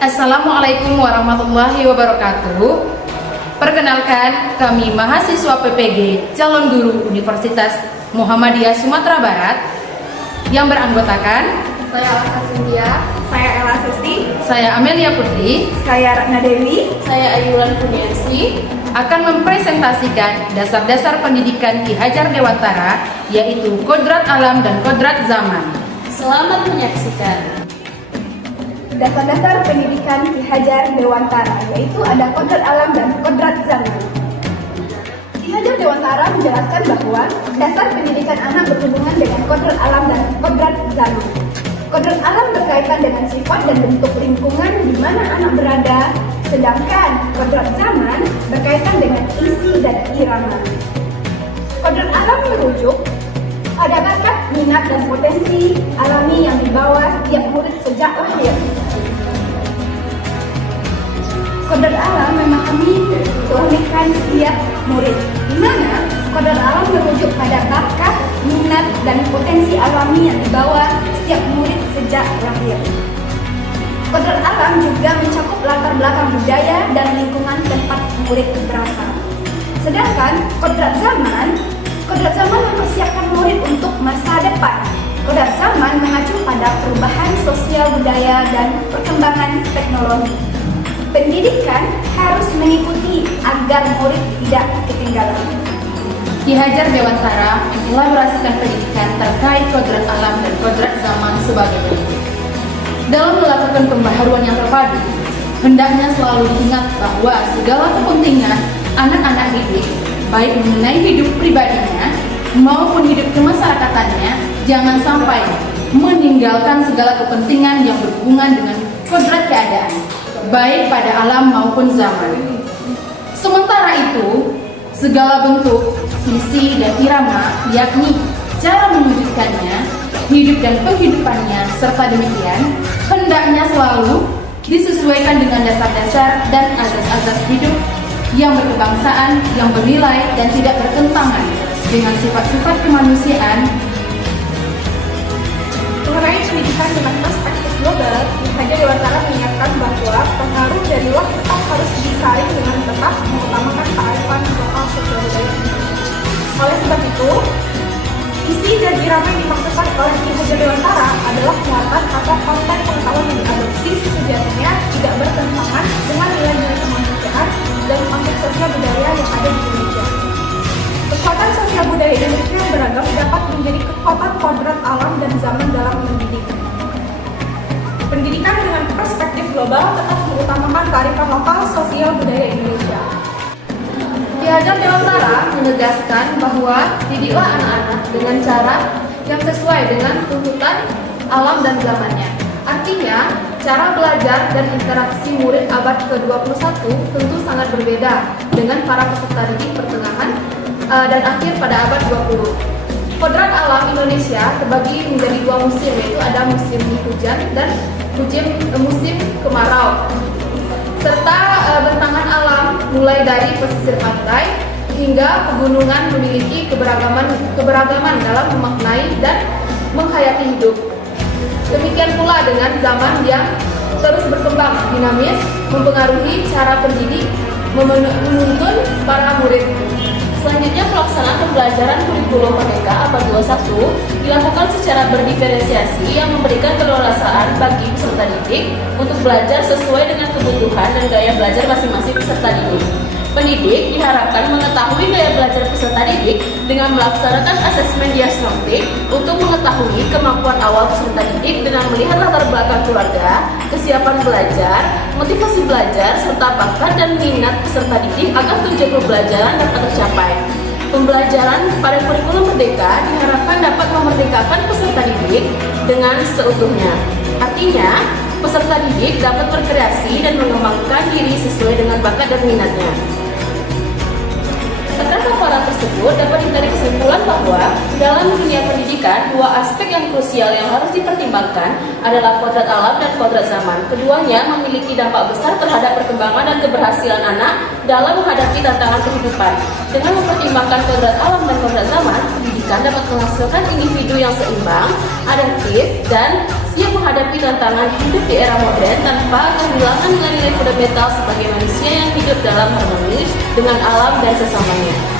Assalamualaikum warahmatullahi wabarakatuh. Perkenalkan, kami mahasiswa PPG calon guru Universitas Muhammadiyah Sumatera Barat yang beranggotakan Saya Alasa Cynthia, saya Ella Susti, saya Amelia Putri, saya Ratna Dewi, saya Ayulan Kuniansi, akan mempresentasikan dasar-dasar pendidikan Ki Hajar Dewantara, yaitu kodrat alam dan kodrat zaman. Selamat menyaksikan. dasar-dasar pendidikan Ki Hajar Dewantara, yaitu ada kodrat alam dan kodrat zaman. Ki Hajar Dewantara menjelaskan bahwa dasar pendidikan anak berhubungan dengan kodrat alam dan kodrat zaman. Kodrat alam berkaitan dengan sifat dan bentuk lingkungan di mana anak berada, sedangkan kodrat zaman berkaitan dengan isi dan irama. Kodrat alam merujuk pada bakat, minat, dan potensi alami yang dibawa setiap murid sejak lahir. Kodrat alam memahami keunikan setiap murid, di mana kodrat alam merujuk pada bakat, minat, dan potensi alami yang dibawa setiap murid sejak lahir. Kodrat alam juga mencakup latar belakang budaya dan lingkungan tempat murid berasal. Sedangkan kodrat zaman mempersiapkan murid untuk masa depan. Kodrat zaman mengacu pada perubahan sosial budaya dan perkembangan teknologi. Pendidikan harus mengikuti agar murid tidak ketinggalan. Ki Hajar Dewantara telah merasakan pendidikan terkait kodrat alam dan kodrat zaman sebagai berikut. Dalam melakukan pembaharuan yang terpadu, hendaknya selalu diingat bahwa segala kepentingan anak-anak didik, baik mengenai hidup pribadinya maupun hidup kemasyarakatannya, jangan sampai meninggalkan segala kepentingan yang berhubungan dengan kodrat keadaan, baik pada alam maupun zaman. Sementara itu, segala bentuk, isi, dan irama, yakni cara mewujudkannya, hidup dan penghidupannya, serta demikian, hendaknya selalu disesuaikan dengan dasar-dasar dan azas-azas hidup yang berkebangsaan, yang bernilai, dan tidak bertentangan dengan sifat-sifat kemanusiaan. Mengenai pendidikan dengan perspektif global, Ki Hajar Dewantara mengingatkan bahwa pengaruh dari luar tetap harus disaring dengan tetap mengutamakan kearifan lokal sosial budaya. Oleh sebab itu, isi dan irama yang dimaksudkan oleh Ki Hajar Dewantara adalah muatan atau konten pengetahuan yang diadopsi sejatinya tidak bertentangan dengan nilai-nilai kemanusiaan dan konteks sosial budaya yang ada di Indonesia. Kekuatan sosial budaya Indonesia yang beragam dapat menjadi kekuatan kodrat alam dan zaman dalam mendidik. Pendidikan dengan perspektif global tetap mengutamakan kearifan lokal sosial budaya Indonesia. Ki Hajar Dewantara menegaskan bahwa didiklah anak-anak dengan cara yang sesuai dengan tuntutan alam dan zamannya. Artinya, cara belajar dan interaksi murid abad ke-21 tentu sangat berbeda dengan para peserta didik pertengahan dan akhir pada abad 20. Kodrat alam Indonesia terbagi menjadi dua musim, yaitu ada musim hujan dan musim kemarau, serta bentangan alam mulai dari pesisir pantai hingga pegunungan memiliki keberagaman dalam memaknai dan menghayati hidup. Demikian pula dengan zaman yang terus berkembang dinamis mempengaruhi cara pendidik menuntun para murid. Selanjutnya, pelaksanaan pembelajaran kurikulum Merdeka abad 21 dilakukan secara berdiferensiasi yang memberikan keleluasaan bagi peserta didik untuk belajar sesuai dengan kebutuhan dan gaya belajar masing-masing peserta didik. Pendidik diharapkan mengetahui gaya belajar peserta didik dengan melaksanakan asesmen diagnostik untuk mengetahui kemampuan awal peserta didik dengan melihat latar belakang keluarga, kesiapan belajar, motivasi belajar, serta bakat dan minat peserta didik agar tujuan pembelajaran dapat tercapai. Pembelajaran pada kurikulum Merdeka diharapkan dapat memerdekakan peserta didik dengan seutuhnya. Artinya, peserta didik dapat berkreasi dan mengembangkan diri sesuai dengan bakat dan minatnya. Atas paparan tersebut dapat ditarik kesimpulan bahwa dalam dunia pendidikan, dua aspek yang krusial yang harus dipertimbangkan adalah kodrat alam dan kodrat zaman. Keduanya memiliki dampak besar terhadap perkembangan dan keberhasilan anak dalam menghadapi tantangan kehidupan. Dengan mempertimbangkan kodrat alam dan kodrat zaman, pendidikan dapat menghasilkan individu yang seimbang, adaptif, dan siap menghadapi tantangan hidup di era modern tanpa kehilangan nilai-nilai fundamental sebagai manusia yang hidup dalam harmonis dengan alam dan sesamanya.